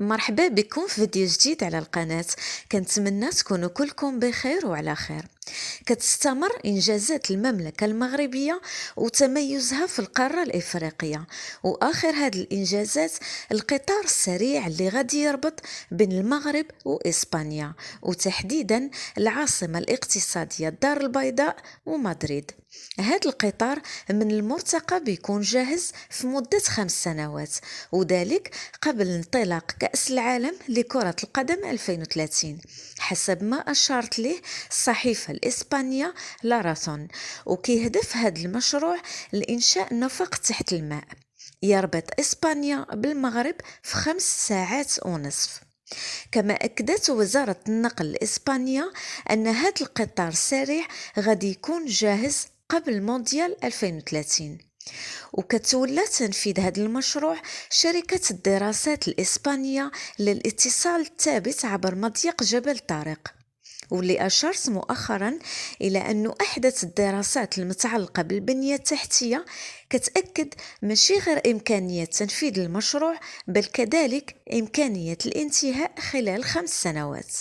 مرحبا بكم في فيديو جديد على القناة. كنتمنى تكونوا كلكم بخير وعلى خير. كتستمر إنجازات المملكة المغربية وتميزها في القارة الإفريقية، وآخر هاد الإنجازات القطار السريع اللي غادي يربط بين المغرب وإسبانيا، وتحديدا العاصمة الاقتصادية الدار البيضاء ومدريد. هاد القطار من المرتقب بيكون جاهز في مدة 5 سنوات، وذلك قبل انطلاق كأس العالم لكرة القدم 2030 حسب ما أشارت له الصحيفة الإسبانية لاراسون. وكيهدف هذا المشروع لإنشاء نفق تحت الماء يربط إسبانيا بالمغرب في 5 ساعات ونصف. كما أكدت وزارة النقل الإسبانية أن هذا القطار السريع غادي يكون جاهز قبل مونديال 2030. وكتولى تنفيذ هذا المشروع شركة الدراسات الإسبانية للاتصال الثابت عبر مضيق جبل طارق، واللي أشرت مؤخرا إلى أن أحدث الدراسات المتعلقة بالبنية التحتية كتأكد ماشي غير إمكانية تنفيذ المشروع، بل كذلك إمكانية الانتهاء خلال 5 سنوات.